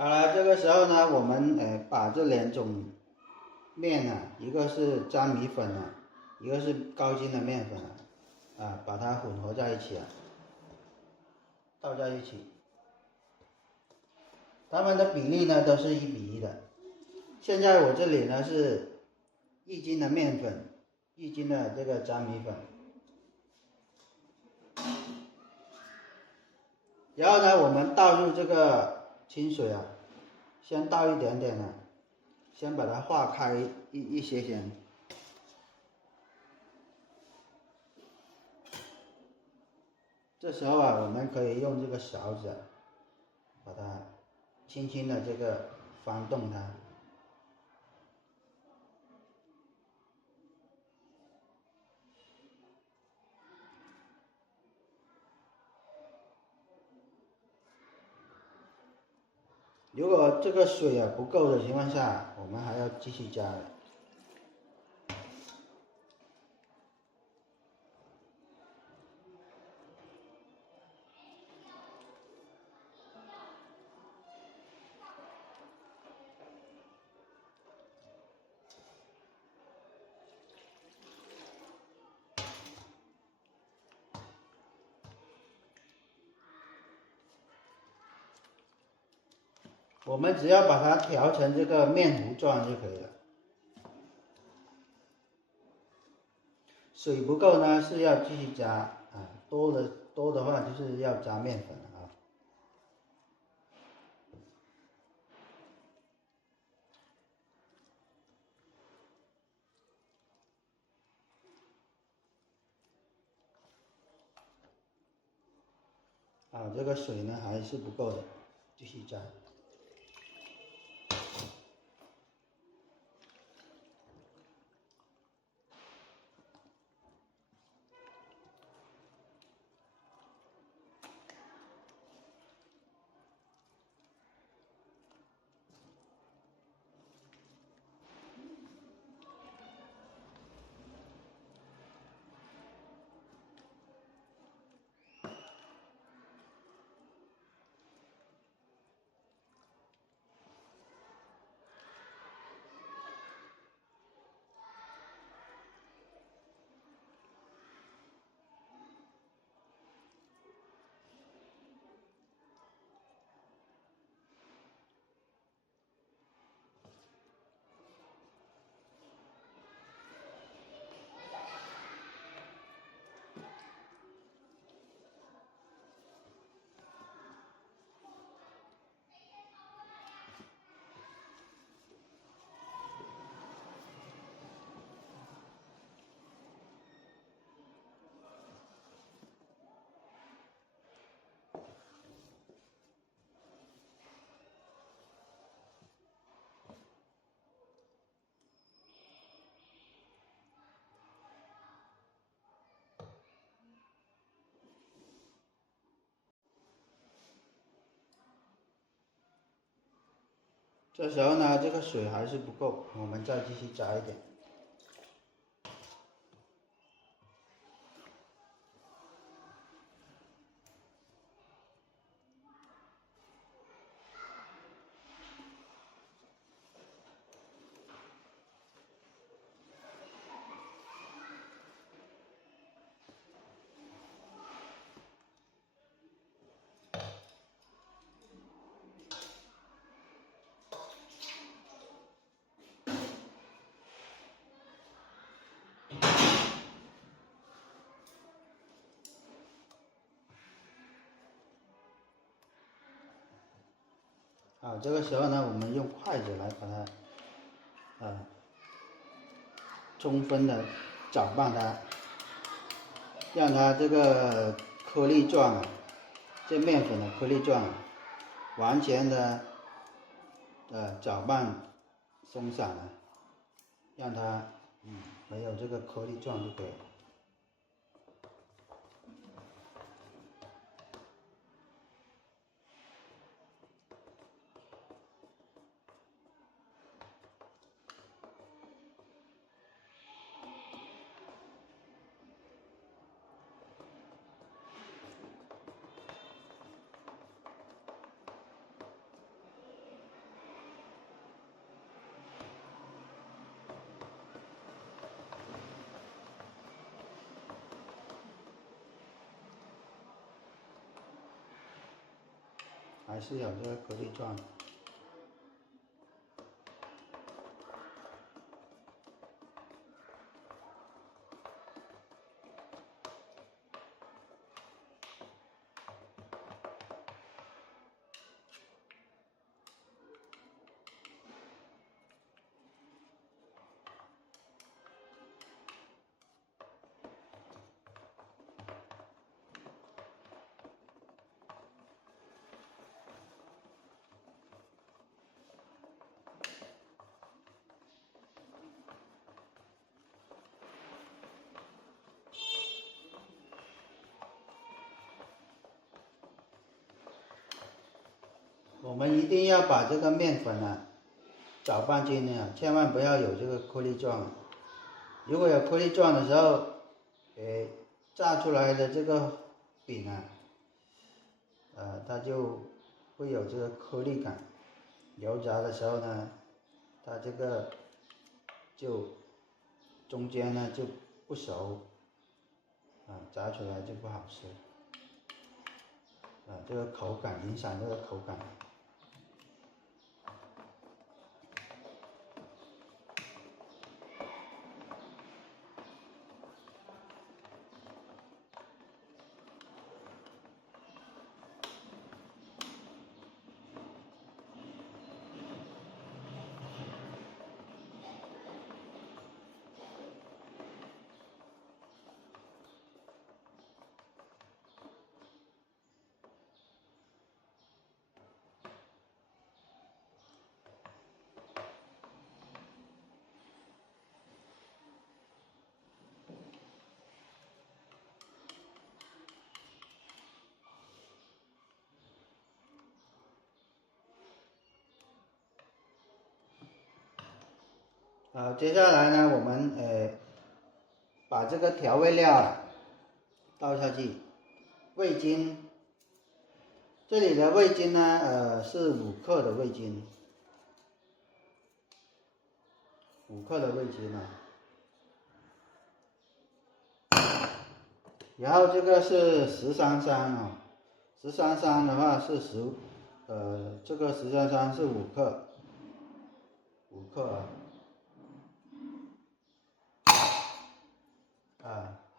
好了，这个时候呢，我们把这两种面呢，一个是粘米粉呢，一个是高筋的面粉把它混合在一起倒在一起，它们的比例呢都是1:1的。现在我这里呢是1斤的面粉，1斤的这个粘米粉，然后呢，我们倒入这个清水先倒一点点先把它化开一些些。这时候我们可以用这个勺子把它轻轻的这个翻动它。如果这个水不够的情况下，我们还要继续加的。我们只要把它调成这个面糊状就可以了。水不够呢是要继续加多的话就是要加面粉这个水呢还是不够的，继续加。这时候呢，这个水还是不够，我们再继续加一点。这个时候呢，我们用筷子来把它充分的搅拌它，让它这个颗粒状这面粉的颗粒状完全的搅拌松散让它没有这个颗粒状就可以了。还是有这个颗粒状。我们一定要把这个面粉啊搅拌均匀啊，千万不要有这个颗粒状。如果有颗粒状的时候，炸出来的这个饼啊，它就会有这个颗粒感。油炸的时候呢，它这个就中间呢就不熟，炸出来就不好吃，这个口感影响这个口感。好，接下来呢，我们把这个调味料倒下去，味精，这里的味精呢，是5克的味精，5克的味精啊。然后这个是13香啊，13香的话是这个13香是5克，5克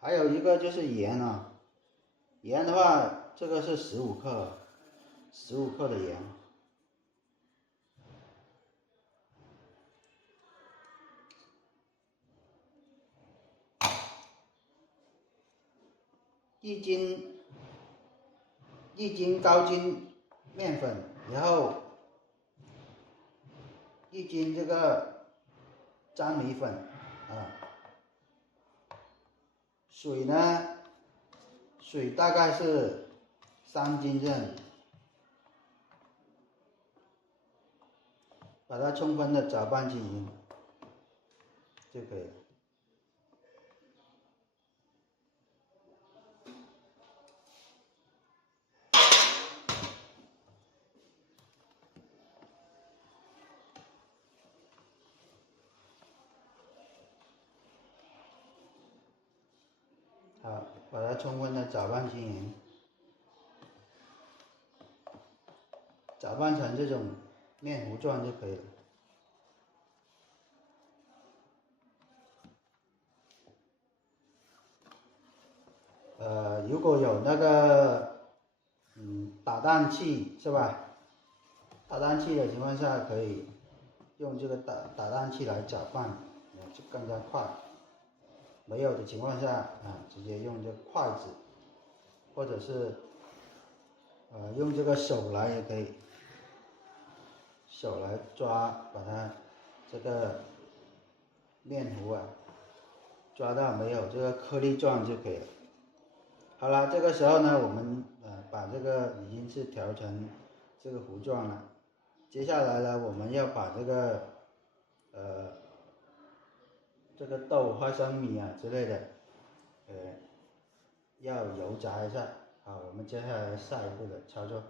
还有一个就是盐啊，盐的话这个是15克，15克的盐。1斤高筋面粉，然后1斤这个粘米粉水呢，水大概是3斤这样，把它充分的搅拌均匀就可以了。好，把它充分的搅拌均匀，搅拌成这种面糊状就可以了。如果有那个打蛋器是吧？打蛋器的情况下，可以用这个打蛋器来搅拌，就更加快。没有的情况下直接用这筷子，或者是用这个手来也可以，手来抓，把它这个面糊抓到没有这个颗粒状就可以了。好了，这个时候呢，我们把这个已经是调成这个糊状了。接下来呢，我们要把这个这个豆、花生米之类的，要油炸一下。好，我们接下来下一步的操作。